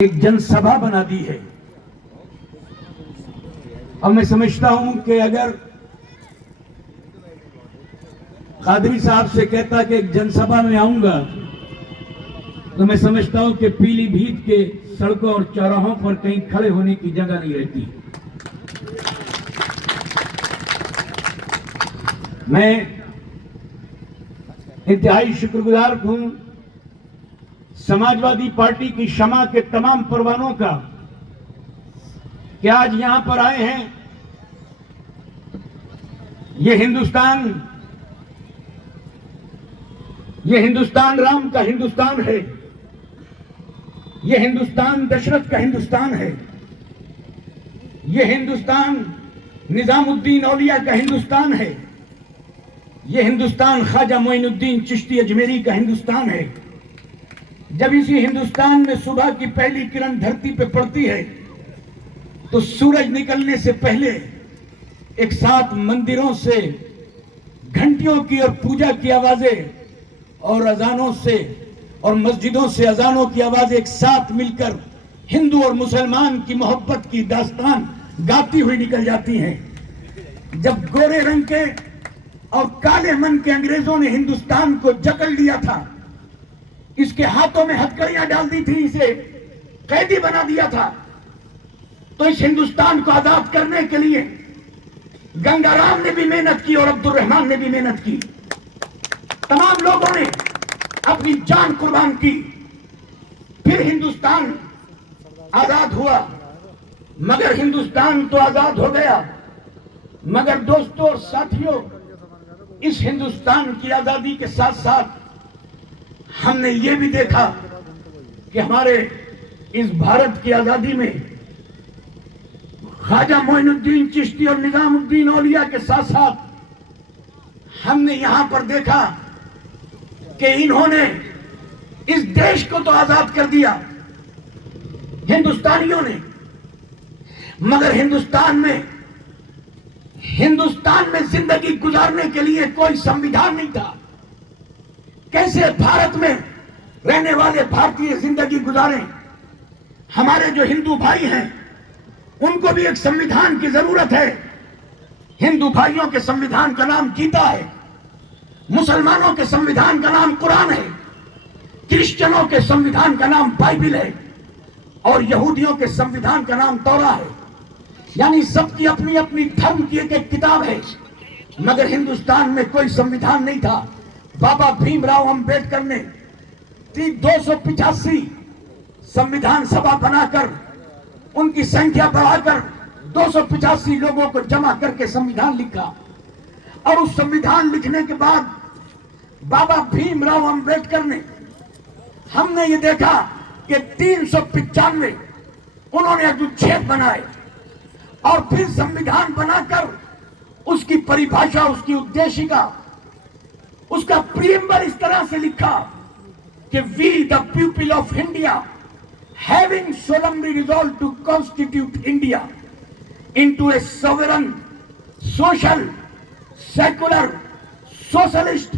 एक जनसभा बना दी है। अब मैं समझता हूं कि अगर कादरी साहब से कहता कि एक जनसभा में आऊंगा, तो मैं समझता हूं कि पीलीभीत के सड़कों और चौराहों पर कहीं खड़े होने की जगह नहीं रहती। मैं इंतहाई शुक्रगुजार हूं समाजवादी पार्टी की शमा के तमाम परवानों का कि आज यहां पर आए हैं। ये हिंदुस्तान राम का हिंदुस्तान है। ये हिंदुस्तान दशरथ का हिंदुस्तान है। ये हिंदुस्तान निजामुद्दीन औलिया का हिंदुस्तान है। ये हिंदुस्तान ख्वाजा मोइनुद्दीन चिश्ती अजमेरी का हिंदुस्तान है। जब इसी हिंदुस्तान में सुबह की पहली किरण धरती पे पड़ती है, तो सूरज निकलने से पहले एक साथ मंदिरों से घंटियों की और पूजा की आवाजें और अजानों से और मस्जिदों से अजानों की आवाजें एक साथ मिलकर हिंदू और मुसलमान की मोहब्बत की दास्तान गाती हुई निकल जाती हैं। जब गोरे रंग के और काले मन के अंग्रेजों ने हिंदुस्तान को जकड़ लिया था, इसके हाथों में हथकड़ियां डाल दी थी, इसे कैदी बना दिया था, तो इस हिंदुस्तान को आजाद करने के लिए गंगाराम ने भी मेहनत की और अब्दुल रहमान ने भी मेहनत की। तमाम लोगों ने अपनी जान कुर्बान की। फिर हिंदुस्तान आजाद हुआ, मगर हिंदुस्तान तो आजाद हो गया, मगर दोस्तों और साथियों, इस हिंदुस्तान की आजादी के साथ साथ हमने ये भी देखा कि हमारे इस भारत की आजादी में ख्वाजा मोइनुद्दीन चिश्ती और निजामुद्दीन औलिया के साथ साथ हमने यहां पर देखा कि इन्होंने इस देश को तो आजाद कर दिया हिंदुस्तानियों ने, मगर हिंदुस्तान में जिंदगी गुजारने के लिए कोई संविधान नहीं था। कैसे भारत में रहने वाले भारतीय जिंदगी गुजारें? हमारे जो हिंदू भाई हैं, उनको भी एक संविधान की जरूरत है। हिंदू भाइयों के संविधान का नाम गीता है, मुसलमानों के संविधान का नाम कुरान है, क्रिश्चियनों के संविधान का नाम बाइबिल है और यहूदियों के संविधान का नाम तौरा है। यानी सबकी अपनी अपनी धर्म की एक एक किताब है, मगर हिंदुस्तान में कोई संविधान नहीं था। बाबा भीमराव अंबेडकर ने 285 संविधान सभा बनाकर उनकी संख्या बढ़ाकर 285 लोगों को जमा करके संविधान लिखा। और उस संविधान लिखने के बाद बाबा भीमराव अंबेडकर ने, हमने ये देखा कि 395 उन्होंने अनुच्छेद बनाए और फिर संविधान बनाकर उसकी परिभाषा, उसकी उद्देशिका, उसका प्रीएम्बल इस तरह से लिखा कि we the people of India having solemnly resolved to constitute India into a sovereign, social, secular, socialist,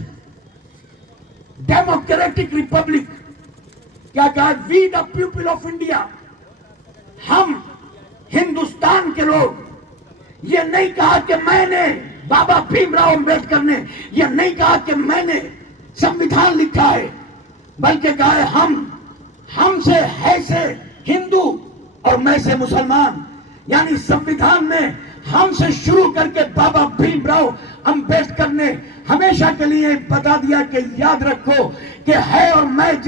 democratic republic। क्या कहा? We the people of India, हम हिंदुस्तान के लोग। ये नहीं कहा कि मैंने, बाबा भीमराव अंबेडकर ने यह नहीं कहा कि मैंने संविधान लिखा है, बल्कि कहा है हम से है से हिंदू और मैं से मुसलमान। यानी संविधान में हमसे शुरू करके बाबा भीमराव अंबेडकर ने हमेशा के लिए बता दिया कि याद रखो कि है और मैं